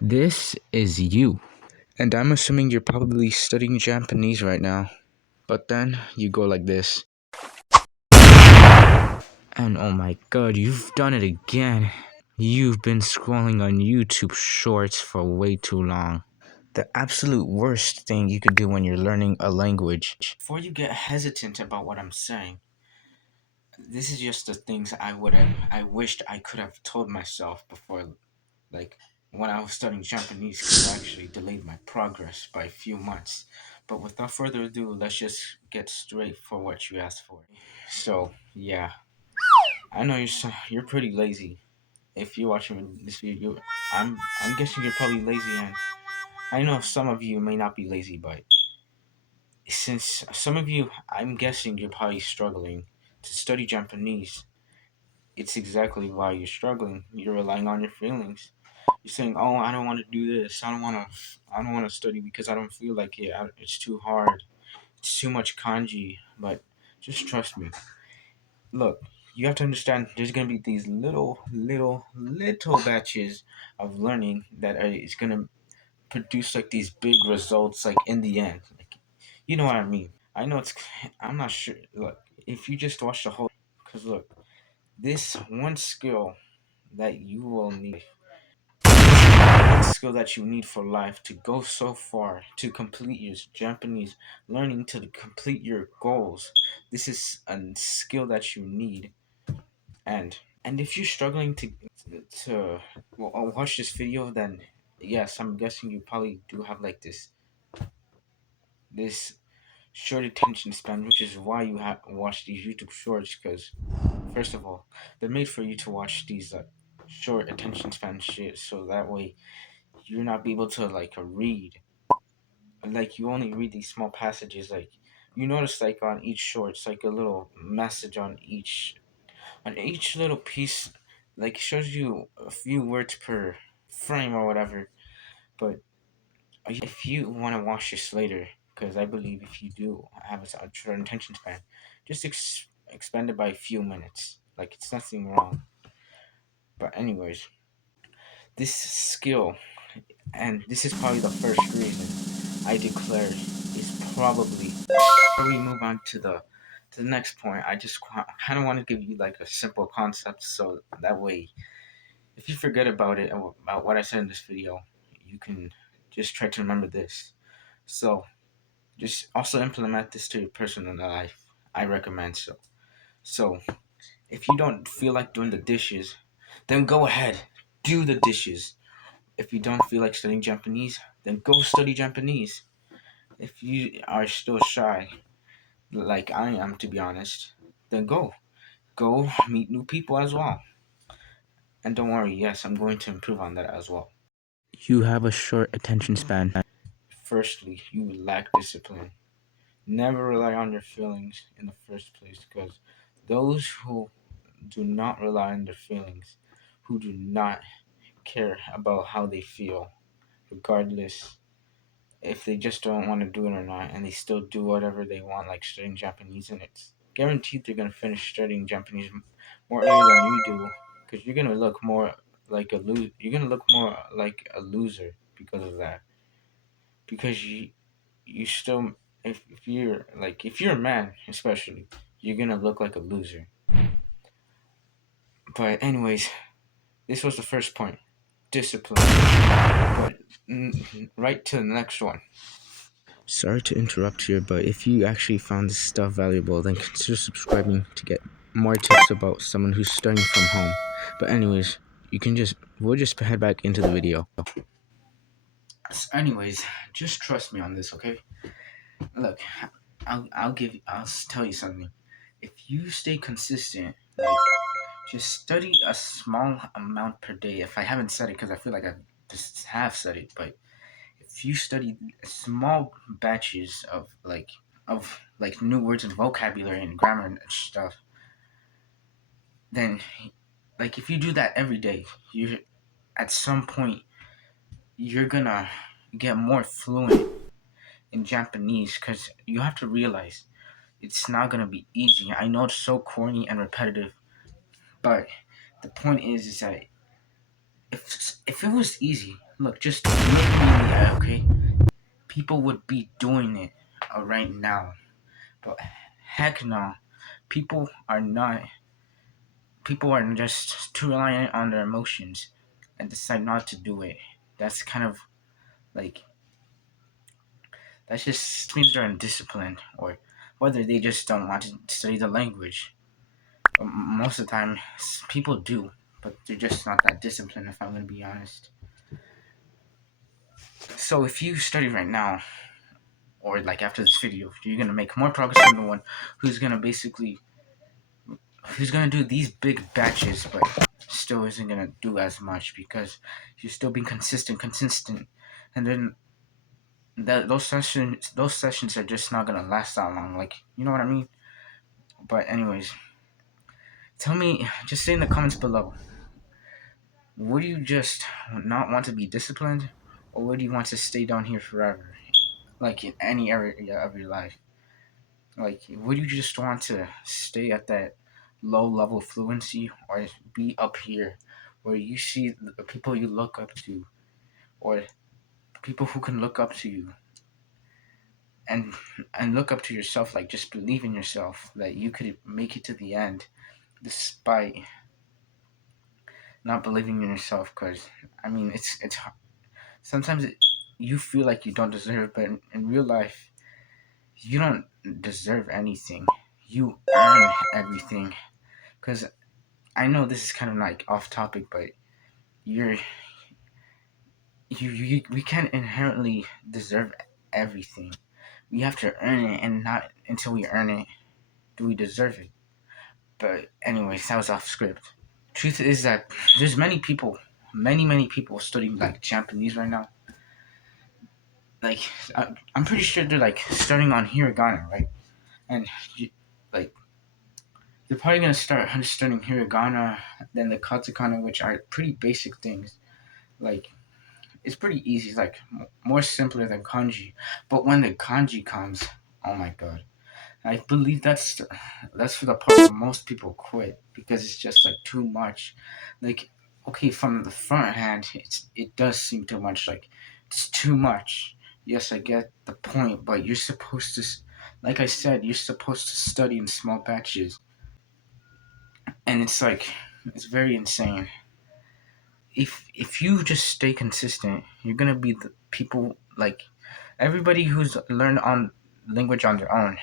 This is you. And I'm assuming you're probably studying Japanese right now. But then you go like this. And oh my god, you've done it again. You've been scrolling on YouTube shorts for way too long. The absolute worst thing you could do when you're learning a language. Before you get hesitant about what I'm saying, this is just the things I wished I could have told myself before, like when I was studying Japanese, because I actually delayed my progress by a few months. But without further ado, let's just get straight for what you asked for. So yeah, I know you're pretty lazy. If you're watching this video, I'm guessing you're probably lazy, and I know some of you may not be lazy, but since some of you, I'm guessing you're probably struggling to study Japanese. It's exactly why you're struggling. You're relying on your feelings. You're saying, "Oh, I don't want to do this. I don't want to study because I don't feel like it. It's too hard. It's too much kanji." But just trust me. Look, you have to understand. There's gonna be these little batches of learning that is gonna produce like these big results, like in the end. Like, you know what I mean? I know it's. I'm not sure. Look, if you just watch the whole, because look, this one skill that you will need, one skill that you need for life to go so far, to complete your Japanese learning, to complete your goals. This is a skill that you need, and if you're struggling to watch this video, then yes, I'm guessing you probably do have like this short attention span, which is why you have watch these YouTube shorts. Because first of all, they're made for you to watch these short attention span shit, so that way you're not be able to like read. Like you only read these small passages. Like you notice, like on each short, it's like a little message on each little piece. Like it shows you a few words per frame or whatever. But if you want to watch this later, because I believe if you do have a short attention span, just expand it by a few minutes. Like it's nothing wrong. But anyways, this skill, and this is probably the first reason I declare is probably. Before we move on to the next point, I just kind of want to give you like a simple concept, so that way, if you forget about it, about what I said in this video, you can just try to remember this. So just also implement this to your personal life. I recommend so. So if you don't feel like doing the dishes, then go ahead, do the dishes. If you don't feel like studying Japanese, then go study Japanese. If you are still shy, like I am to be honest, then go meet new people as well. And don't worry, yes, I'm going to improve on that as well. You have a short attention span. Firstly, you lack discipline. Never rely on your feelings in the first place, because those who do not rely on their feelings, who do not care about how they feel, regardless if they just don't want to do it or not, and they still do whatever they want, like studying Japanese, and it's guaranteed they're gonna finish studying Japanese more early than you do, because you're gonna look more like a You're gonna look more like a loser because of that, because you still if you're a man especially, you're gonna look like a loser. But anyways, this was the first point, discipline. But right to the next one. Sorry to interrupt here, but if you actually found this stuff valuable, then consider subscribing to get more tips about someone who's studying from home. But anyways, we'll just head back into the video. So anyways, just trust me on this, okay? Look, I'll tell you something. If you stay consistent, like just study a small amount per day. If I haven't said it, because I feel like I just have said it, but if you study small batches of like new words and vocabulary and grammar and stuff, then like if you do that every day, you at some point you're gonna get more fluent in Japanese, because you have to realize it's not gonna be easy. I know it's so corny and repetitive, but the point is that if it was easy, Look, just look me in the eye, okay? People would be doing it right now, but heck no, people are not. People are just too reliant on their emotions and decide not to do it. That's kind of like that just means they're undisciplined, or whether they just don't want to study the language. Most of the time, people do, but they're just not that disciplined. If I'm gonna be honest. So if you study right now, or like after this video, you're gonna make more progress than the one who's gonna basically who's gonna do these big batches, but still isn't gonna do as much because you're still being consistent, and then those sessions are just not gonna last that long. Like you know what I mean? But anyways, tell me, just say in the comments below, would you just not want to be disciplined, or would you want to stay down here forever, like in any area of your life? Like, would you just want to stay at that low level fluency, or be up here where you see the people you look up to, or people who can look up to you, and look up to yourself, like just believe in yourself that you could make it to the end despite not believing in yourself? Because I mean, it's sometimes you feel like you don't deserve, but in real life, you don't deserve anything. You earn everything. Because I know this is kind of like off topic, but you're we can't inherently deserve everything. We have to earn it, and not until we earn it do we deserve it. But anyways, that was off script. Truth is that there's many people studying like Japanese right now. Like I'm pretty sure they're like starting on hiragana, right? And like they're probably gonna start studying hiragana, then the katakana, which are pretty basic things. Like it's pretty easy, like more simpler than kanji. But when the kanji comes, oh my god, I believe that's for the part where most people quit because it's just like too much. Like okay, from the front hand, it does seem too much. Like it's too much. Yes, I get the point, but you're supposed to, like I said, you're supposed to study in small batches, and it's like it's very insane. If you just stay consistent, you're gonna be the people like everybody who's learned on language on their own,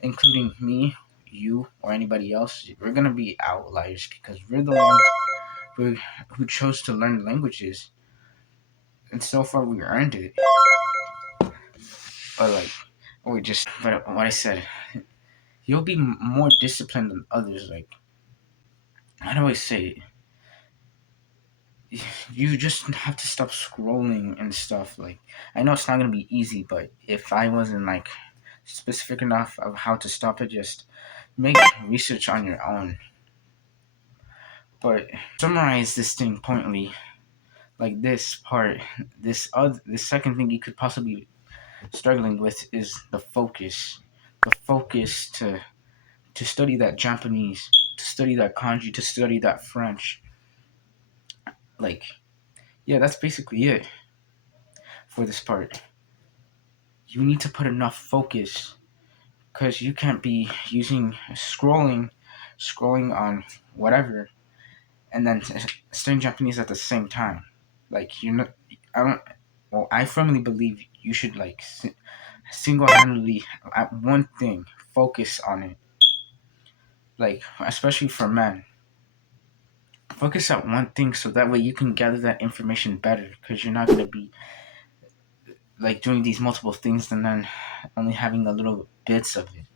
including me, you, or anybody else. We're gonna be outliers because we're the ones who chose to learn languages, and so far we earned it. But like, but what I said, you'll be more disciplined than others. Like, how do I say it? You just have to stop scrolling and stuff. Like, I know it's not gonna be easy, but if I wasn't like specific enough of how to stop it, just make research on your own. But summarize this thing pointedly, like this part, the second thing you could possibly be struggling with is the focus. The focus to study that Japanese, to study that kanji, to study that French. Like, yeah, that's basically it for this part. You need to put enough focus because you can't be using scrolling on whatever, and then studying Japanese at the same time. Like you're not. I don't. Well, I firmly believe you should like single-handedly at one thing, focus on it. Like especially for men, focus on one thing so that way you can gather that information better. Because you're not gonna be like doing these multiple things and then only having the little bits of it.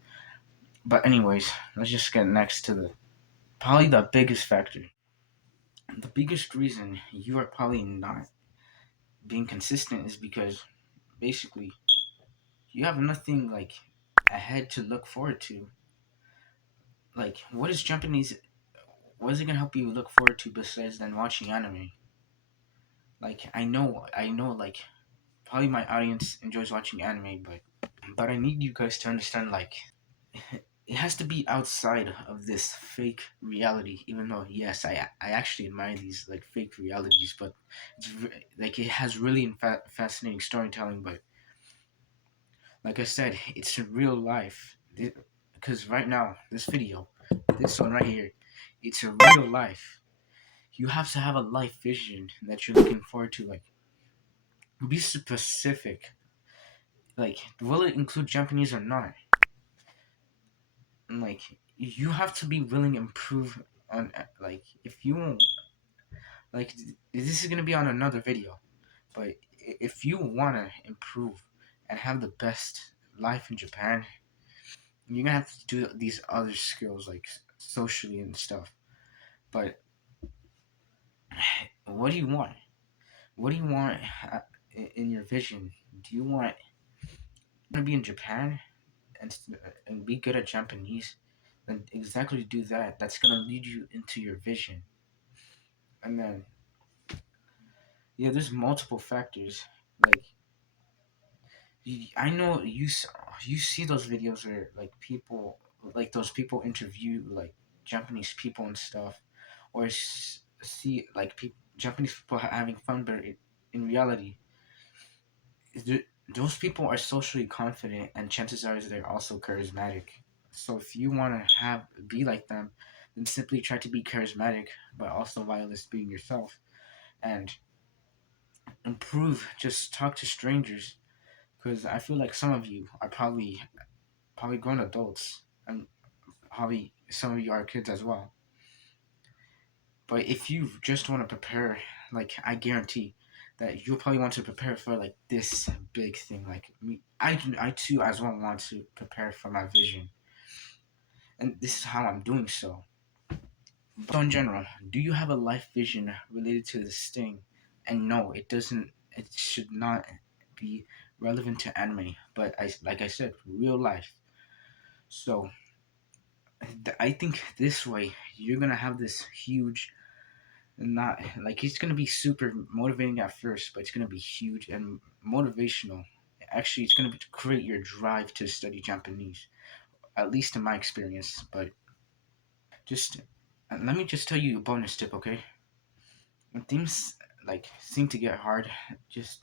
But anyways, let's just get next to the probably the biggest factor. The biggest reason you are probably not being consistent is because basically you have nothing like ahead to look forward to. Like, what is Japanese? What is it gonna help you look forward to besides than watching anime? Like, I know, like probably my audience enjoys watching anime, but I need you guys to understand, like, it has to be outside of this fake reality. Even though, yes, I actually admire these like fake realities, but like it has really fascinating storytelling. But like I said, it's in real life. Because right now, this video, this one right here, it's a real life. You have to have a life vision that you're looking forward to. Like, be specific. Like, will it include Japanese or not? And like, you have to be willing to improve on. Like, if you like, this is gonna be on another video. But if you wanna improve and have the best life in Japan, you're gonna have to do these other skills like socially and stuff. But what do you want? What do you want in your vision? Do you want to be in Japan and be good at Japanese? Then exactly do that. That's gonna lead you into your vision. And then yeah, there's multiple factors. Like I know you see those videos where like people like those people interview like Japanese people and stuff, or see like Japanese people having fun, but in reality, th- those people are socially confident, and chances are they're also charismatic. So if you want to have be like them, then simply try to be charismatic, but also while being yourself and improve. Just talk to strangers, because I feel like some of you are probably grown adults, and probably some of you are kids as well. But if you just want to prepare, like I guarantee that you'll probably want to prepare for like this big thing. Like me, I too as well want to prepare for my vision, and this is how I'm doing so. So in general, do you have a life vision related to this thing? And no, it doesn't. It should not be relevant to anime, but I like I said, real life. So I think this way you're gonna have this huge, not like it's gonna be super motivating at first, but it's gonna be huge and motivational. Actually, it's gonna create your drive to study Japanese, at least in my experience. But just let me just tell you a bonus tip, okay? When things like seem to get hard, just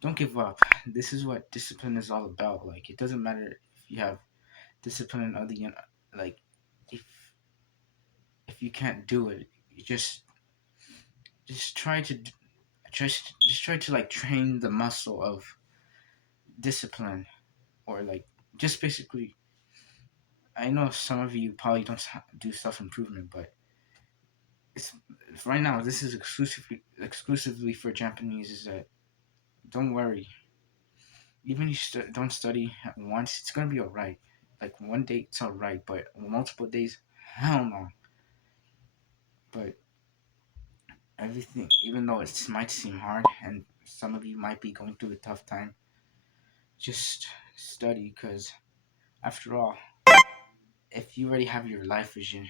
don't give up. This is what discipline is all about. Like it doesn't matter if you have discipline and other, like if if you can't do it, you just try to just try to like train the muscle of discipline, or like just basically. I know some of you probably don't do self improvement, but it's right now. This is exclusively for Japanese. Is that don't worry. Even if you don't study at once, it's gonna be alright. Like one day it's alright, but multiple days, hell no. But everything, even though it might seem hard, and some of you might be going through a tough time, just study, because after all, if you already have your life vision,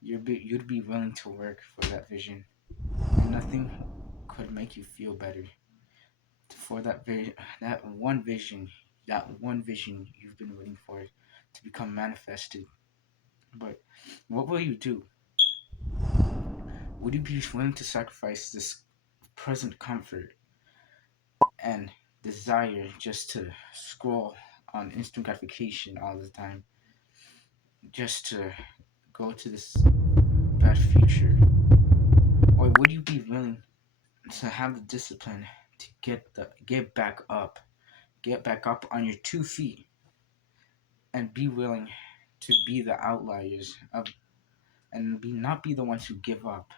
you'd be willing to work for that vision, and nothing could make you feel better for that one vision you've been waiting for to become manifested. But what will you do? Would you be willing to sacrifice this present comfort and desire just to scroll on instant gratification all the time, just to go to this bad future? Or would you be willing to have the discipline to get back up on your 2 feet, and be willing to be the outliers of, and be not be the ones who give up?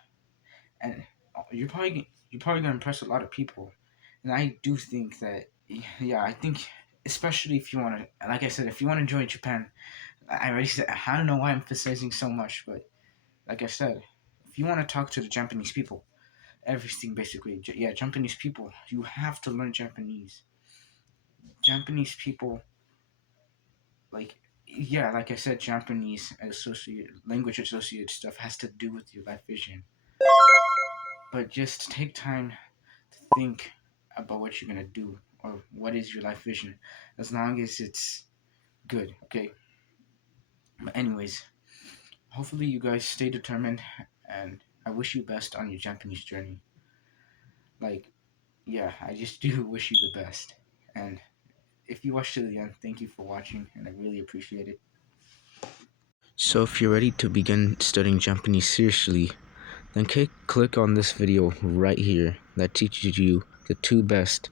And you're probably gonna impress a lot of people, and I do think that, yeah, I think especially if you want to, like I said, if you want to join Japan, I already said, I don't know why I'm emphasizing so much, but like I said, if you want to talk to the Japanese people, everything basically, yeah, Japanese people, you have to learn Japanese. Japanese people, like, yeah, like I said, Japanese associate language associated stuff has to do with your life vision. But just take time to think about what you're gonna do, or what is your life vision. As long as it's Good. Okay. But anyways, hopefully you guys stay determined, and I wish you best on your Japanese journey. Like, yeah, I just do wish you the best. And if you watched to the end, thank you for watching, and I really appreciate it. So if you're ready to begin studying Japanese seriously, then click on this video right here that teaches you the two best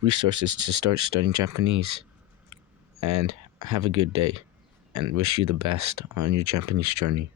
resources to start studying Japanese. And have a good day, and wish you the best on your Japanese journey.